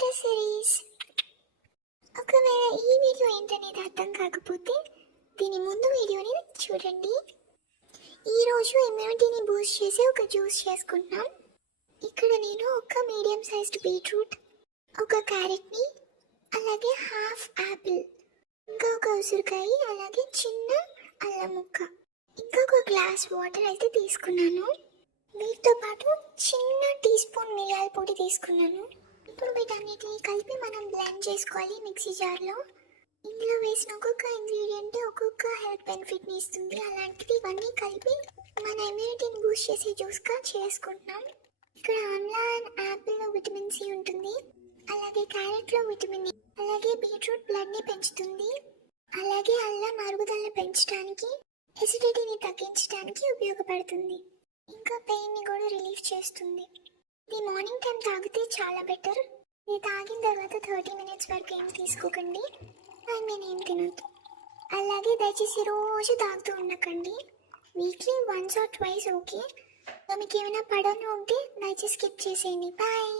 Winter series. ఒకవేళ ఈ video ఏంటనేది అర్థం కాకపోతే దీని ముందు వీడియోని చూడండి. ఈరోజు ఇమ్యూనిటీని బూస్ట్ చేసి ఒక జ్యూస్ చేసుకుంటున్నాం. ఇక్కడ నేను ఒక మీడియం సైజ్డ్ బీట్రూట్, ఒక క్యారెట్ని, అలాగే హాఫ్ యాపిల్, ఇంకా ఒక ఉసిరికాయ, అలాగే చిన్న అల్లం ముక్క, ఇంకా ఒక గ్లాస్ వాటర్ అయితే తీసుకున్నాను. వీటితో పాటు చిన్న టీ స్పూన్ మిరియాల పొడి తీసుకున్నాను. ఇప్పుడు వీటన్నిటిని కలిపి మనం బ్లెండ్ చేసుకోవాలి మిక్సీ జార్లో. ఇందులో వేసిన ఒక్కొక్క ఇంగ్రీడియంట్ ఒక్కొక్క హెల్త్ బెనిఫిట్ని ఇస్తుంది. అలాంటిది ఇవన్నీ కలిపి మన ఇమ్యూనిటీని బూస్ట్ చేసే జ్యూస్గా చేసుకుంటున్నాం. ఇక్కడ ఆమ్లా అండ్ యాపిల్లో విటమిన్ సి ఉంటుంది, అలాగే క్యారెట్లో విటమిన్ ఏ, అలాగే బీట్రూట్ బ్లడ్ని పెంచుతుంది, అలాగే అల్లం అరుగుదలను పెంచడానికి, ఎసిడిటీని తగ్గించడానికి ఉపయోగపడుతుంది, ఇంకా పెయిన్ని కూడా రిలీఫ్ చేస్తుంది. ఇది మార్నింగ్ టైం తాగితే చాలా బెటర్. ఇది తాగిన తర్వాత 30 minutes వరకు ఏం తీసుకోకండి, ఏం తినొద్దు. అలాగే దయచేసి రోజు తాగుతూ ఉండకండి, weekly once or twice okay. మీకు ఏమైనా పడను ఉంటే దయచేసి స్కిప్ చేసేయండి. బాయ్.